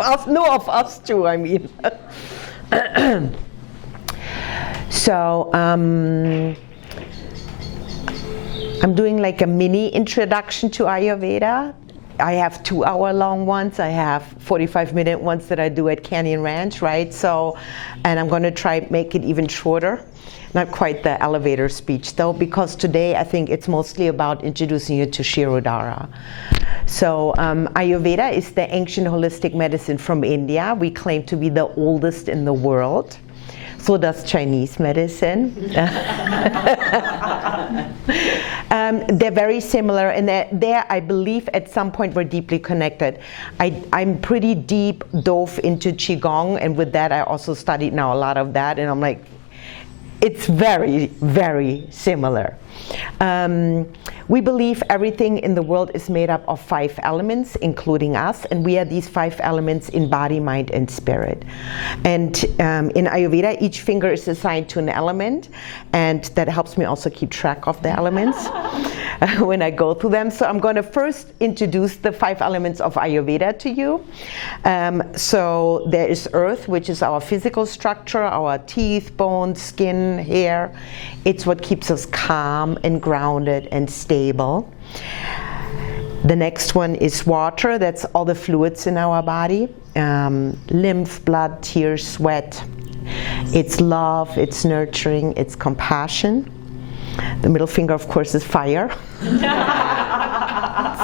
of us too, I mean. So I'm doing like a mini introduction to Ayurveda. I have 2-hour-long ones. I have 45-minute ones that I do at Canyon Ranch, right? So, and I'm going to try make it even shorter. Not quite the elevator speech though, because today I think it's mostly about introducing you to Shirodhara. So Ayurveda is the ancient holistic medicine from India. We claim to be the oldest in the world. So does Chinese medicine. They're very similar, and they're, I believe, at some point were deeply connected. I'm pretty deep dove into Qigong, and with that I also studied now a lot of that, and I'm like, it's very, very similar. We believe everything in the world is made up of 5 elements, including us, and we are these 5 elements in body, mind, and spirit. And in Ayurveda, each finger is assigned to an element, and that helps me also keep track of the elements when I go through them. So I'm going to first introduce the 5 elements of Ayurveda to you. So there is earth, which is our physical structure, our teeth, bones, skin, hair. It's what keeps us calm and grounded and stable. The next one is water. That's all the fluids in our body. Lymph, blood, tears, sweat. It's love, it's nurturing, it's compassion. The middle finger, of course, is fire.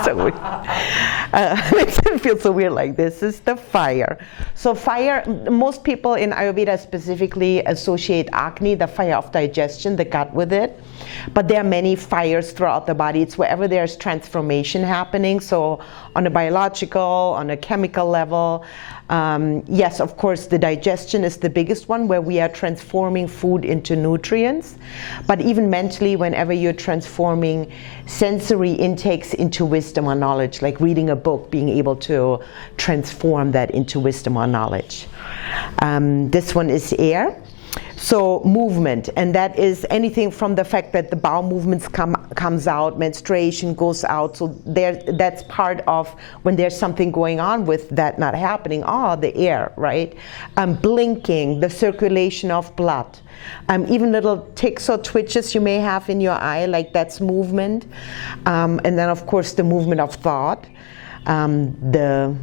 So it feels so weird, like this is the fire. So fire, most people in Ayurveda specifically associate Agni, the fire of digestion, the gut, with it. But there are many fires throughout the body. It's wherever there's transformation happening. So on a biological, on a chemical level. Yes, of course, the digestion is the biggest one, where we are transforming food into nutrients. But even mentally, whenever you're transforming sensory intakes into wisdom or knowledge, like reading a book, being able to transform that into wisdom or knowledge. This one is air. So movement, and that is anything from the fact that the bowel movements comes out, menstruation goes out, so that's part of when there's something going on with that not happening. The air, right? Blinking, the circulation of blood. Even little ticks or twitches you may have in your eye, like that's movement. And then of course the movement of thought, the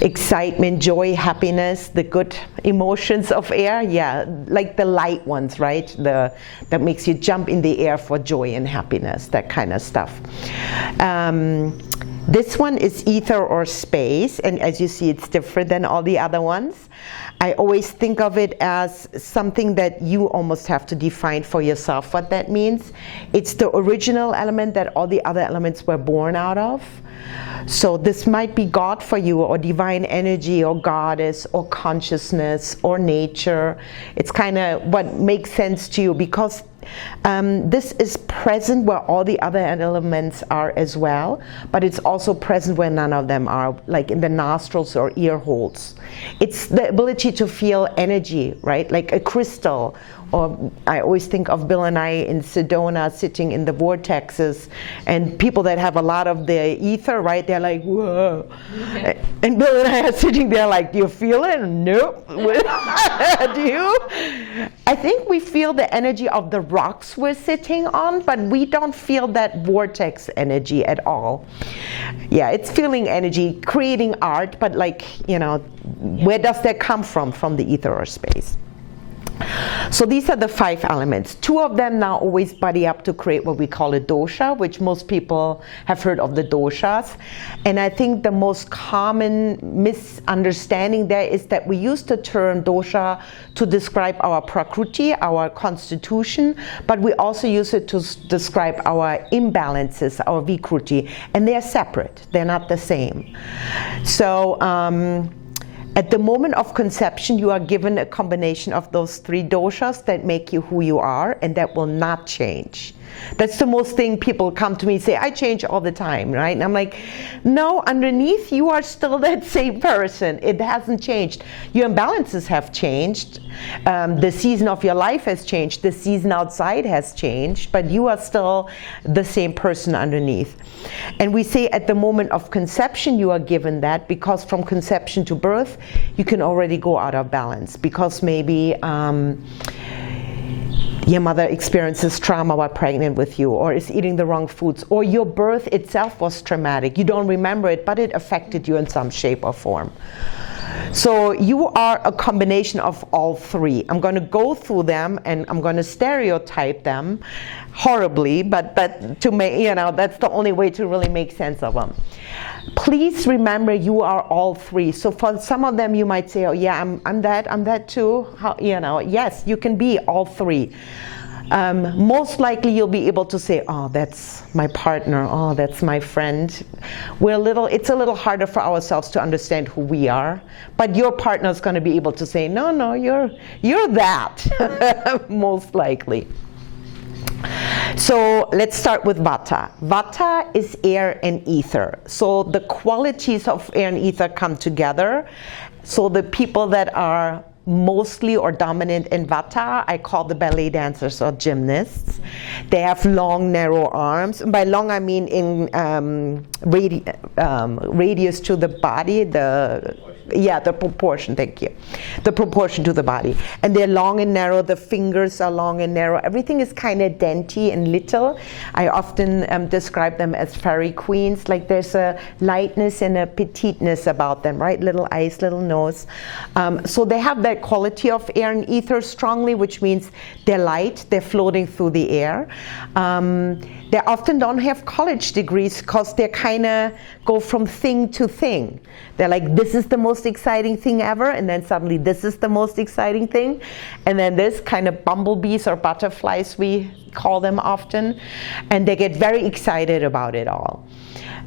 excitement, joy, happiness, the good emotions of air, yeah, like the light ones, right? That makes you jump in the air for joy and happiness, that kind of stuff. This one is ether or space, and as you see, it's different than all the other ones. I always think of it as something that you almost have to define for yourself what that means. It's the original element that all the other elements were born out of. So this might be God for you, or divine energy, or goddess, or consciousness, or nature. It's kind of what makes sense to you, because this is present where all the other elements are as well, but it's also present where none of them are, like in the nostrils or ear holes. It's the ability to feel energy, right? Like a crystal. Or I always think of Bill and I in Sedona sitting in the vortexes, and people that have a lot of the ether, right? They're like, whoa. Okay. And Bill and I are sitting there like, do you feel it? Nope. Do you? I think we feel the energy of the rocks we're sitting on, but we don't feel that vortex energy at all. Yeah, it's feeling energy, creating art, but like, you know, where does that come from? From the ether or space. So these are the 5 elements. 2 of them now always buddy up to create what we call a dosha, which most people have heard of the doshas. And I think the most common misunderstanding there is that we use the term dosha to describe our prakriti, our constitution, but we also use it to describe our imbalances, our vikruti, and they're separate. They're not the same. So at the moment of conception, you are given a combination of those 3 doshas that make you who you are, and that will not change. That's the most thing people come to me and say, I change all the time, right? And I'm like, no, underneath you are still that same person. It hasn't changed. Your imbalances have changed. The season of your life has changed. The season outside has changed, but you are still the same person underneath. And we say at the moment of conception you are given that, because from conception to birth you can already go out of balance, because maybe your mother experiences trauma while pregnant with you, or is eating the wrong foods, or your birth itself was traumatic. You don't remember it, but it affected you in some shape or form. So you are a combination of all three. I'm going to go through them and I'm going to stereotype them horribly, but to make, that's the only way to really make sense of them. Please remember you are all three. So for some of them you might say, oh yeah, I'm that too. Yes, you can be all three. Most likely you'll be able to say, oh, that's my partner, oh, that's my friend. It's a little harder for ourselves to understand who we are, but your partner is going to be able to say, no, you're that, most likely. So let's start with Vata. Vata is air and ether. So the qualities of air and ether come together. So the people that are mostly or dominant in Vata, I call the ballet dancers or gymnasts. They have long, narrow arms. And by long, I mean in radius to the body, the proportion, thank you. The proportion to the body. And they're long and narrow, the fingers are long and narrow. Everything is kind of dainty and little. I often describe them as fairy queens, like there's a lightness and a petiteness about them, right? Little eyes, little nose. So they have that quality of air and ether strongly, which means they're light, they're floating through the air. They often don't have college degrees because they kind of go from thing to thing. They're like, this is the most exciting thing ever, and then suddenly this is the most exciting thing, and then this kind of bumblebees or butterflies, we call them often, and they get very excited about it all.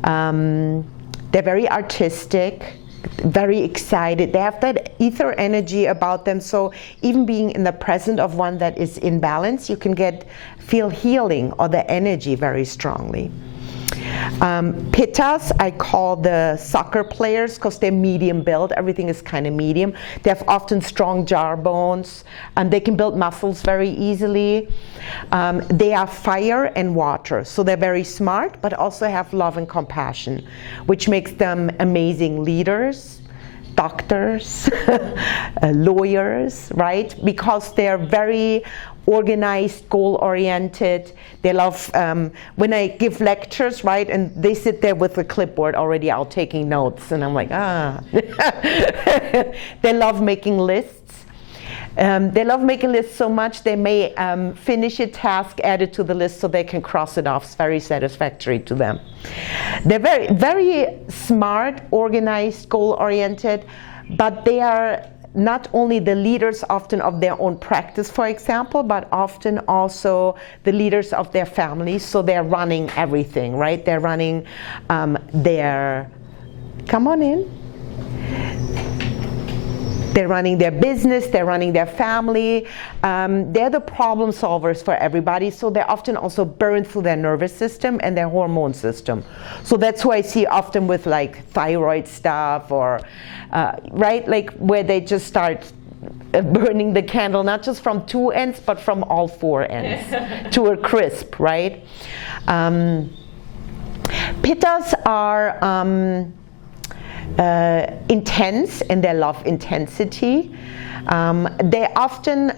They're very artistic, very excited. They have that ether energy about them, so even being in the presence of one that is in balance, you can feel healing or the energy very strongly. Pittas, I call the soccer players because they're medium build. Everything is kind of medium. They have often strong jaw bones, and they can build muscles very easily. They are fire and water, so they're very smart, but also have love and compassion, which makes them amazing leaders, doctors, lawyers, right? Because they're very organized, goal-oriented. They love, when I give lectures, right, and they sit there with a clipboard already out taking notes, and I'm like, They love making lists. They love making lists so much they may finish a task, add it to the list so they can cross it off. It's very satisfactory to them. They're very, very smart, organized, goal-oriented, but they are not only the leaders often of their own practice, for example, but often also the leaders of their families. So they're running everything, right? They're running come on in. They're running their business, they're running their family. They're the problem solvers for everybody, so they're often also burned through their nervous system and their hormone system. So that's who I see often with like thyroid stuff or, right, like where they just start burning the candle, not just from two ends, but from all four ends to a crisp, right? Pittas are intense, and they love intensity. They often,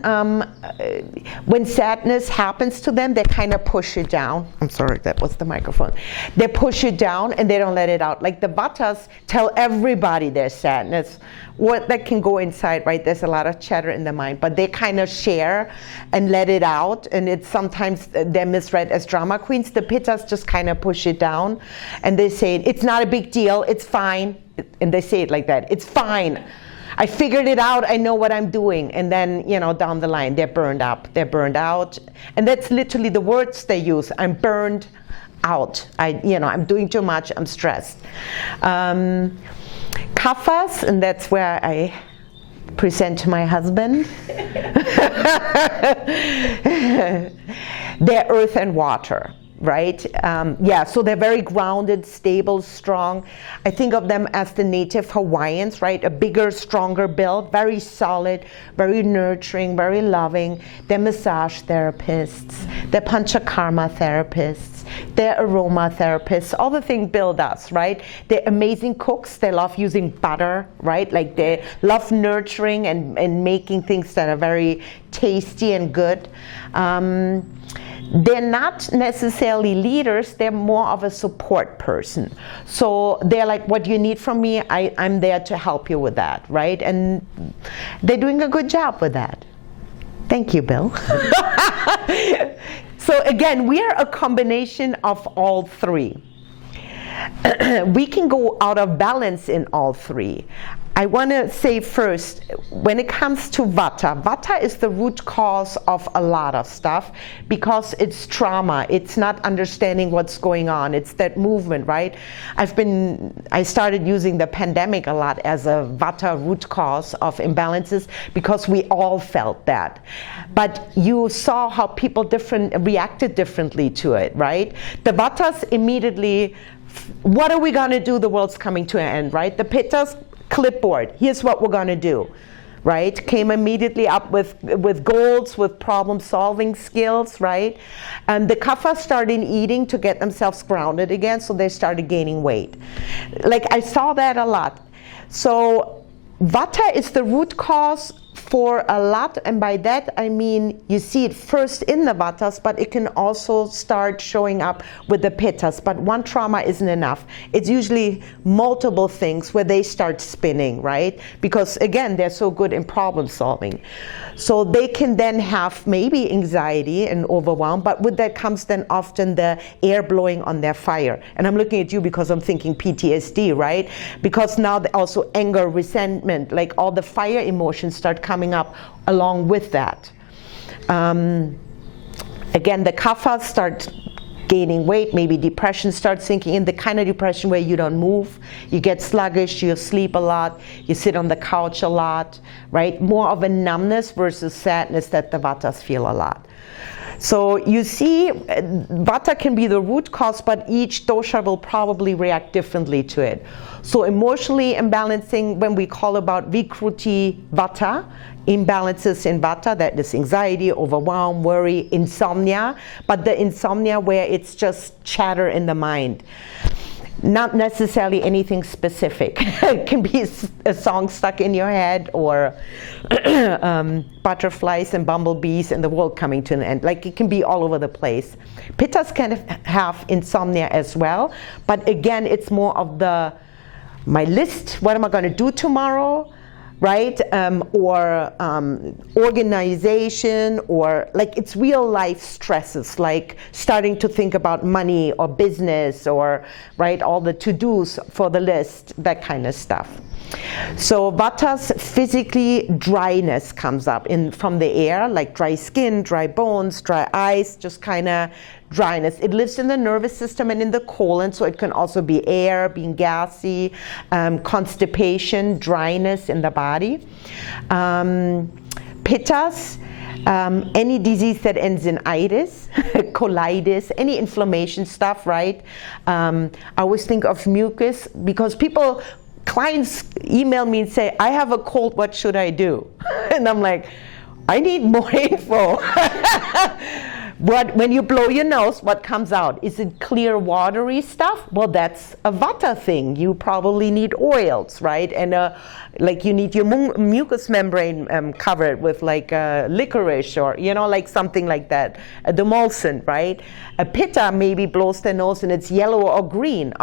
when sadness happens to them, they kind of push it down. I'm sorry, that was the microphone. They push it down and they don't let it out. Like the Vatas tell everybody their sadness, what that can go inside, right? There's a lot of chatter in the mind, but they kind of share and let it out, and it's sometimes they're misread as drama queens. The Pittas just kind of push it down, and they say, it's not a big deal, it's fine. And they say it like that, it's fine. I figured it out, I know what I'm doing. And then, down the line, they're burned up, they're burned out. And that's literally the words they use. I'm burned out. I'm doing too much, I'm stressed. Kaphas, and that's where I present to my husband. They're earth and water, right? Yeah, so they're very grounded, stable, strong. I think of them as the native Hawaiians, right? A bigger, stronger build, very solid, very nurturing, very loving. They're massage therapists, they're panchakarma therapists, they're aroma therapists, all the things Bill does, right? They're amazing cooks, they love using butter, right? Like they love nurturing and making things that are very tasty and good. They're not necessarily leaders, they're more of a support person. So they're like, what you need from me, I'm there to help you with that, right? And they're doing a good job with that. Thank you, Bill. So again, we are a combination of all three. We can go out of balance in all three. I want to say first, when it comes to Vata, Vata is the root cause of a lot of stuff because it's trauma. It's not understanding what's going on. It's that movement, right? I started using the pandemic a lot as a Vata root cause of imbalances because we all felt that. But you saw how people reacted differently to it, right? The Vatas immediately, what are we going to do? The world's coming to an end, right? The Pittas, clipboard, here's what we're going to do, right? Came immediately up with goals, with problem solving skills, right? And the Kaphas started eating to get themselves grounded again, so they started gaining weight. Like I saw that a lot. So Vata is the root cause for a lot, and by that I mean you see it first in the Vatas, but it can also start showing up with the Pittas. But one trauma isn't enough. It's usually multiple things where they start spinning, right? Because again, they're so good in problem solving. So they can then have maybe anxiety and overwhelm, but with that comes then often the air blowing on their fire. And I'm looking at you because I'm thinking PTSD, right? Because now also anger, resentment, like all the fire emotions start coming up along with that. Again, the Kaphas start gaining weight, maybe depression starts sinking in, the kind of depression where you don't move, you get sluggish, you sleep a lot, you sit on the couch a lot, right? More of a numbness versus sadness that the Vatas feel a lot. So you see, Vata can be the root cause, but each dosha will probably react differently to it. So emotionally imbalancing, when we call about Vikruti Vata, imbalances in Vata, that is anxiety, overwhelm, worry, insomnia, but the insomnia where it's just chatter in the mind. Not necessarily anything specific. It can be a song stuck in your head, or butterflies and bumblebees and the world coming to an end. Like it can be all over the place. Pittas can have insomnia as well, but again, it's more of my list, what am I going to do tomorrow? Right? Or organization, or like it's real life stresses, like starting to think about money or business, or right, all the to-dos for the list, that kind of stuff. So Vatas, physically dryness comes up from the air, like dry skin, dry bones, dry eyes, just kind of dryness. It lives in the nervous system and in the colon, so it can also be air, being gassy, constipation, dryness in the body. Pittas, any disease that ends in itis, colitis, any inflammation stuff, right? I always think of mucus because clients email me and say, I have a cold, what should I do? And I'm like, I need more info. When you blow your nose, what comes out? Is it clear, watery stuff? Well, that's a Vata thing. You probably need oils, right? And like you need your mucous membrane covered with like licorice, or like something like that. The Demulcent, right? A Pitta maybe blows their nose and it's yellow or green.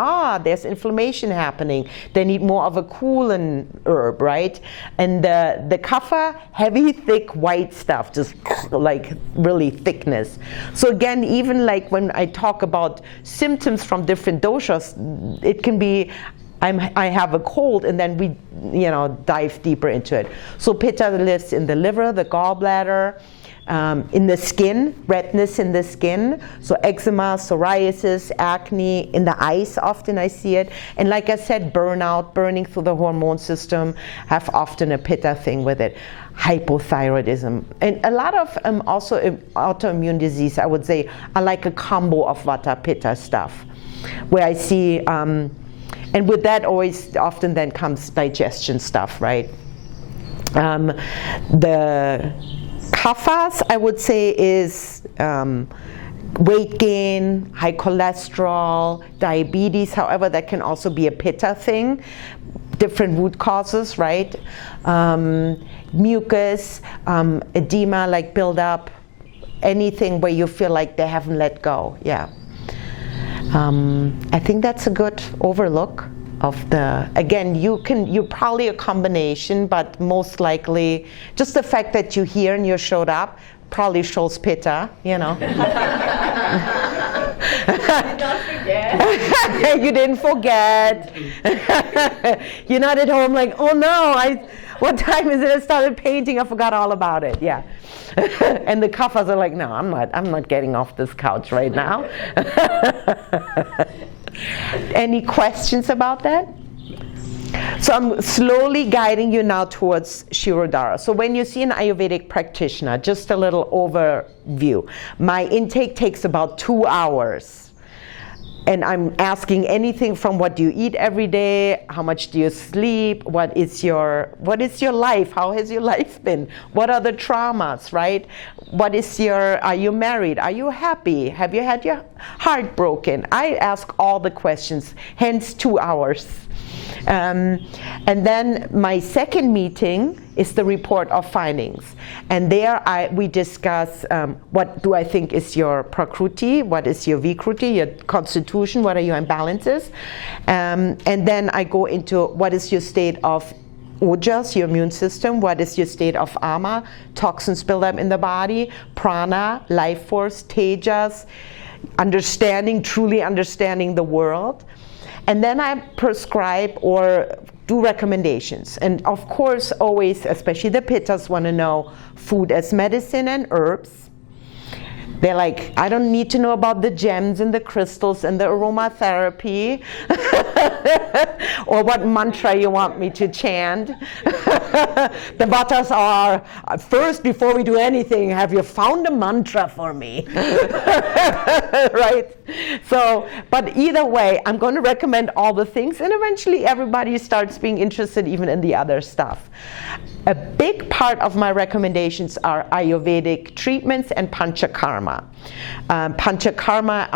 There's inflammation happening. They need more of a cooling herb, right? And the Kapha, heavy, thick, white stuff, just like really thickness. So again, even like when I talk about symptoms from different doshas, it can be I have a cold, and then we dive deeper into it. So Pitta lives in the liver, the gallbladder, in the skin, redness in the skin, so eczema, psoriasis, acne, in the eyes often I see it, and like I said, burnout, burning through the hormone system, have often a pitta thing with it. Hypothyroidism, and a lot of also autoimmune disease, I would say, are like a combo of vata pitta stuff, where I see, and with that always often then comes digestion stuff, right? The kaphas, I would say, is weight gain, high cholesterol, diabetes. However, that can also be a pitta thing, different root causes, right? Mucus, edema, like buildup, anything where you feel like they haven't let go. Yeah. I think that's a good overlook of the, again, you're probably a combination, but most likely just the fact that you're here and you showed up probably shows pitta, you know. Don't forget. You didn't forget. You're not at home like, oh no, what time is it? I started painting, I forgot all about it. Yeah. And the kaphas are like, no, I'm not getting off this couch right now. Any questions about that? So I'm slowly guiding you now towards Shirodhara. So when you see an Ayurvedic practitioner, just a little overview. My intake takes about 2 hours. And I'm asking anything from what do you eat every day, how much do you sleep, what is your life, how has your life been, what are the traumas, right? Are you married, are you happy, have you had your heart broken? I ask all the questions, hence 2 hours. And then my second meeting is the report of findings. And there we discuss what do I think is your prakruti, what is your vikruti, your constitution, what are your imbalances. And then I go into what is your state of ojas, your immune system, what is your state of ama, toxins build up in the body, prana, life force, tejas, truly understanding the world. And then I prescribe or do recommendations. And of course, always, especially the pittas, want to know food as medicine and herbs. They're like, I don't need to know about the gems and the crystals and the aromatherapy or what mantra you want me to chant. The vatas are, first, before we do anything, have you found a mantra for me? Right? So, but either way, I'm going to recommend all the things, and eventually everybody starts being interested even in the other stuff. A big part of my recommendations are Ayurvedic treatments and Panchakarma. Panchakarma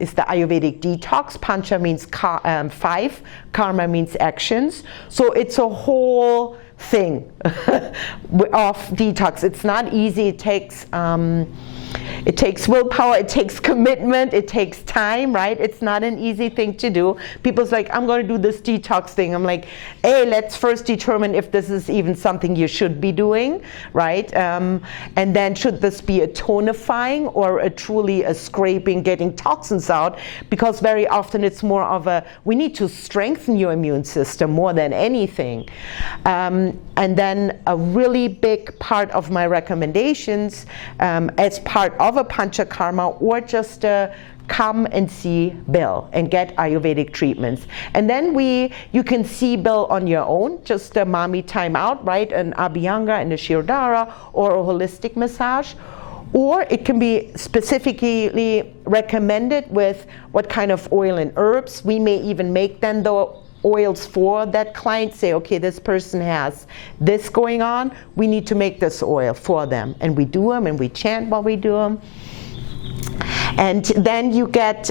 is the Ayurvedic detox. Pancha means 5, karma means actions. So it's a whole thing of detox. It's not easy. It takes willpower, it takes commitment, it takes time, right? It's not an easy thing to do. People's like, I'm going to do this detox thing. I'm like, hey, let's first determine if this is even something you should be doing, right? And then should this be a tonifying or truly a scraping, getting toxins out? Because very often it's more of we need to strengthen your immune system more than anything. And then a really big part of my recommendations as part of a Panchakarma or just come and see Bill and get Ayurvedic treatments. And then you can see Bill on your own, just a mommy time out, right? An Abhyanga and a Shirodhara or a holistic massage. Or it can be specifically recommended with what kind of oil and herbs. We may even make then the oils for that client, say, okay, this person has this going on, we need to make this oil for them. And we do them and we chant while we do them. And then you get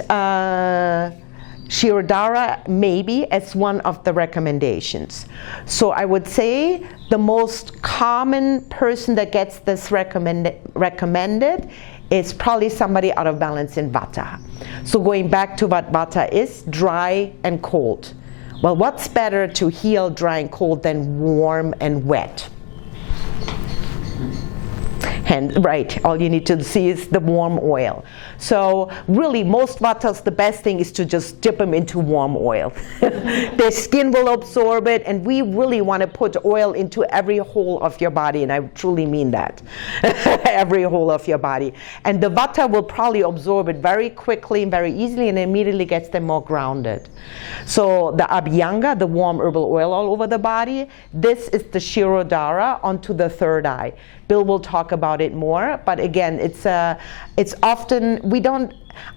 Shirodhara maybe as one of the recommendations. So I would say the most common person that gets this recommended is probably somebody out of balance in Vata. So going back to what Vata is, dry and cold. Well, what's better to heal dry and cold than warm and wet? And right, all you need to see is the warm oil. So really, most vatas, the best thing is to just dip them into warm oil. Their skin will absorb it, and we really want to put oil into every hole of your body, and I truly mean that. Every hole of your body. And the vata will probably absorb it very quickly and very easily, and immediately gets them more grounded. So the abhyanga, the warm herbal oil all over the body, this is the Shirodhara onto the third eye. Bill will talk about it more, but again, it's often,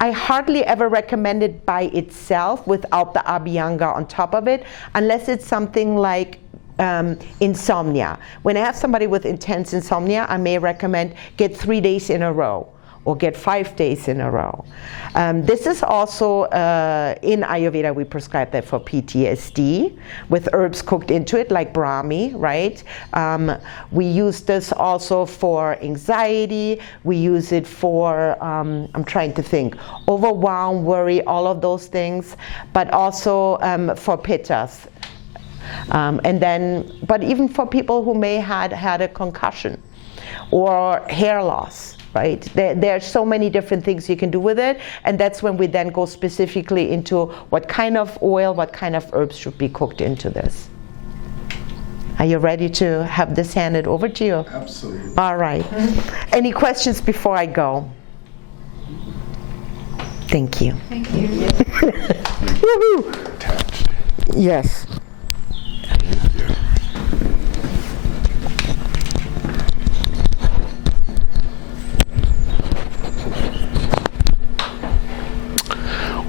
I hardly ever recommend it by itself without the abhyanga on top of it, unless it's something like insomnia. When I have somebody with intense insomnia, I may recommend get 3 days in a row, or get 5 days in a row. This is also, in Ayurveda, we prescribe that for PTSD, with herbs cooked into it, like Brahmi, right? We use this also for anxiety. We use it for, I'm trying to think, overwhelm, worry, all of those things, but also for pittas. But even for people who may had a concussion or hair loss, right? There are so many different things you can do with it, and that's when we then go specifically into what kind of oil, what kind of herbs should be cooked into this. Are you ready to have this handed over to you? Absolutely. All right. Any questions before I go? Thank you. Thank you. Woohoo! Attached. Yes.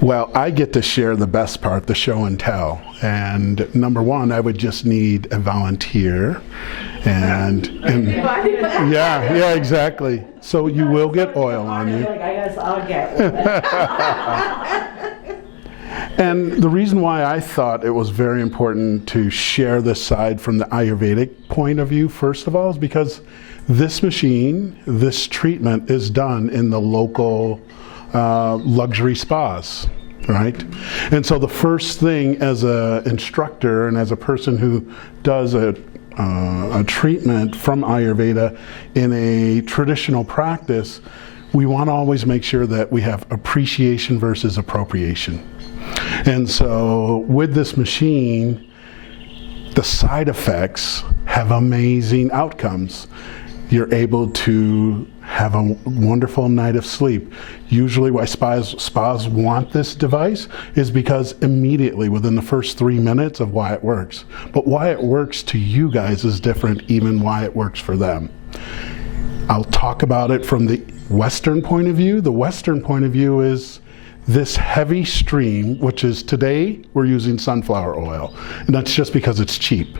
Well, I get to share the best part, the show and tell. And number one, I would just need a volunteer. And yeah, exactly. So you will get oil on you. I guess I'll get one. And the reason why I thought it was very important to share this side from the Ayurvedic point of view, first of all, is because this machine, this treatment is done in the local luxury spas, right? And so the first thing as an instructor and as a person who does a treatment from Ayurveda in a traditional practice, we want to always make sure that we have appreciation versus appropriation. And so with this machine, the side effects have amazing outcomes. You're able to have a wonderful night of sleep. Usually why spas want this device is because immediately within the first 3 minutes of why it works. But why it works to you guys is different, even why it works for them. I'll talk about it from the Western point of view. The Western point of view is this heavy stream, which is today we're using sunflower oil. And that's just because it's cheap.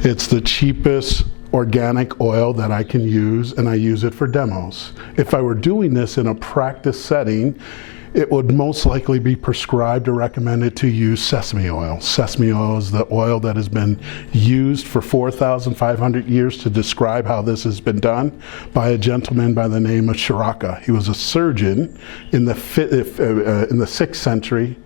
It's the cheapest organic oil that I can use, and I use it for demos. If I were doing this in a practice setting, it would most likely be prescribed or recommended to use sesame oil. Sesame oil is the oil that has been used for 4,500 years to describe how this has been done by a gentleman by the name of Charaka. He was a surgeon in the 6th century